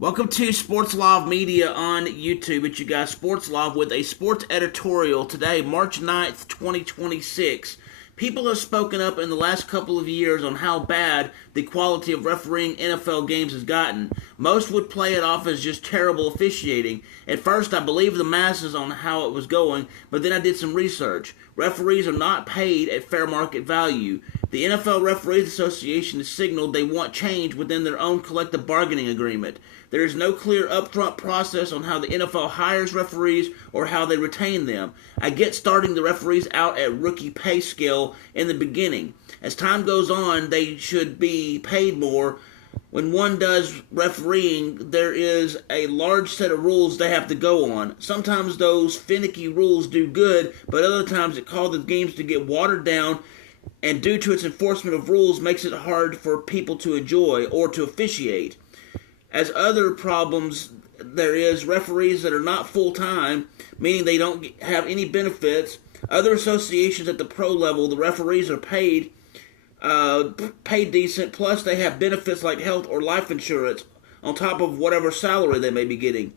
Welcome to Sports Live Media on YouTube. It's you guys, Sports Live, with a sports editorial today, March 9th, 2026. People have spoken up in the last couple of years on how bad the quality of refereeing NFL games has gotten. Most would play it off as just terrible officiating. At first, I believed the masses on how it was going, but then I did some research. Referees are not paid at fair market value. The NFL Referees Association has signaled they want change within their own collective bargaining agreement. There is no clear upfront process on how the NFL hires referees or how they retain them. I get starting the referees out at rookie pay scale in the beginning. As time goes on, they should be paid more. When one does refereeing, there is a large set of rules they have to go on. Sometimes those finicky rules do good, but other times it causes games to get watered down, and due to its enforcement of rules makes it hard for people to enjoy or to officiate. As other problems, there is referees that are not full-time, meaning they don't have any benefits. Other associations at the pro level, the referees are paid decent, plus they have benefits like health or life insurance on top of whatever salary they may be getting.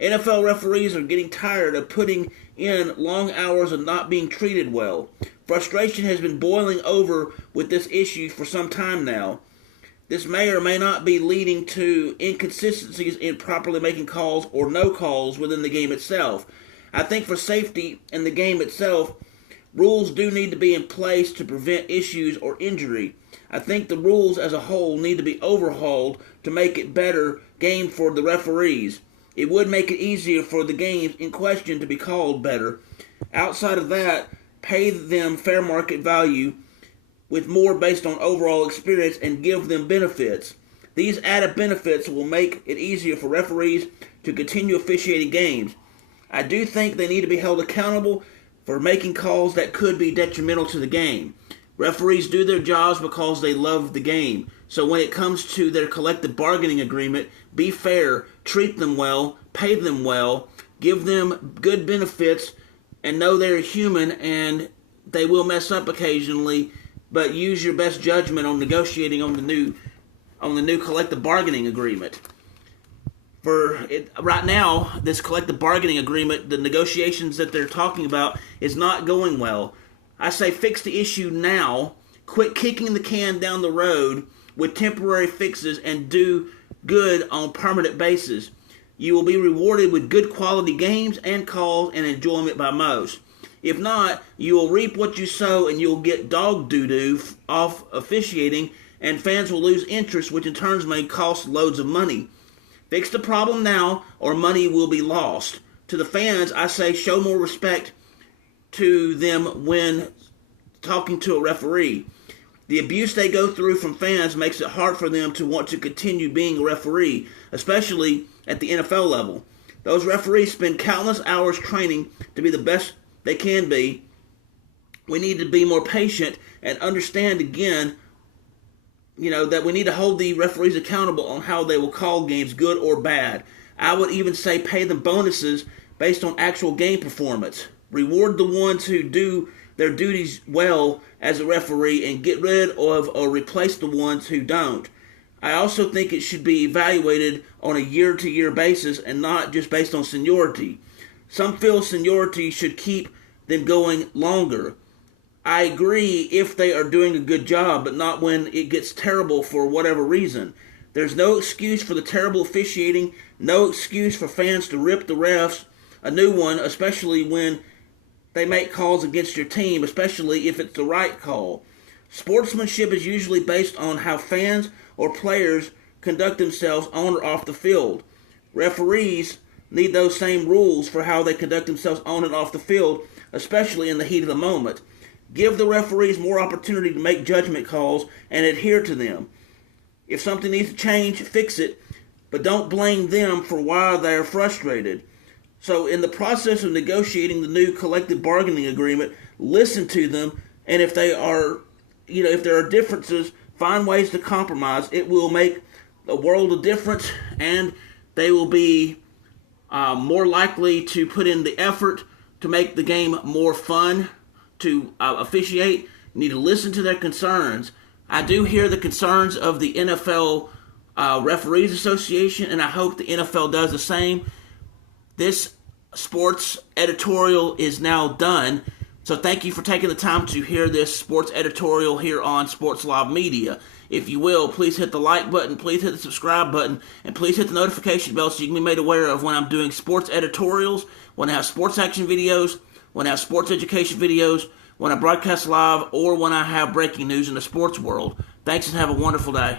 NFL referees are getting tired of putting in long hours and not being treated well. Frustration has been boiling over with this issue for some time now. This may or may not be leading to inconsistencies in properly making calls or no calls within the game itself. I think for safety in the game itself, rules do need to be in place to prevent issues or injury. I think the rules as a whole need to be overhauled to make it better game for the referees. It would make it easier for the games in question to be called better. Outside of that, pay them fair market value with more based on overall experience and give them benefits. These added benefits will make it easier for referees to continue officiating games. I do think they need to be held accountable for making calls that could be detrimental to the game. Referees do their jobs because they love the game. So when it comes to their collective bargaining agreement, be fair, treat them well, pay them well, give them good benefits, and know they're human and they will mess up occasionally, but use your best judgment on negotiating on the new collective bargaining agreement. Right now, this collective bargaining agreement, the negotiations that they're talking about, is not going well. I say fix the issue now, quit kicking the can down the road with temporary fixes, and do good on permanent basis. You will be rewarded with good quality games and calls and enjoyment by most. If not, you will reap what you sow and you'll get dog doo-doo off officiating, and fans will lose interest, which in turn may cost loads of money. Fix the problem now or money will be lost. To the fans, I say show more respect to them when talking to a referee. The abuse they go through from fans makes it hard for them to want to continue being a referee, especially at the NFL level. Those referees spend countless hours training to be the best they can be. We need to be more patient and understand again, that we need to hold the referees accountable on how they will call games, good or bad. I would even say pay them bonuses based on actual game performance. Reward the ones who do their duties well as a referee and get rid of or replace the ones who don't. I also think it should be evaluated on a year-to-year basis and not just based on seniority. Some feel seniority should keep them going longer. I agree if they are doing a good job, but not when it gets terrible for whatever reason. There's no excuse for the terrible officiating, no excuse for fans to rip the refs a new one, especially when they make calls against your team, especially if it's the right call. Sportsmanship is usually based on how fans or players conduct themselves on or off the field. Referees need those same rules for how they conduct themselves on and off the field, especially in the heat of the moment. Give the referees more opportunity to make judgment calls and adhere to them. If something needs to change, fix it, but don't blame them for why they're frustrated. So in the process of negotiating the new collective bargaining agreement, listen to them, and if there are differences, find ways to compromise. It will make a world of difference, and they will be more likely to put in the effort to make the game more fun to officiate. You need to listen to their concerns. I do hear the concerns of the NFL Referees Association, and I hope the NFL does the same. This sports editorial is now done. So thank you for taking the time to hear this sports editorial here on Sports Live Media. If you will, please hit the like button, please hit the subscribe button, and please hit the notification bell so you can be made aware of when I'm doing sports editorials, when I have sports action videos, when I have sports education videos, when I broadcast live, or when I have breaking news in the sports world. Thanks and have a wonderful day.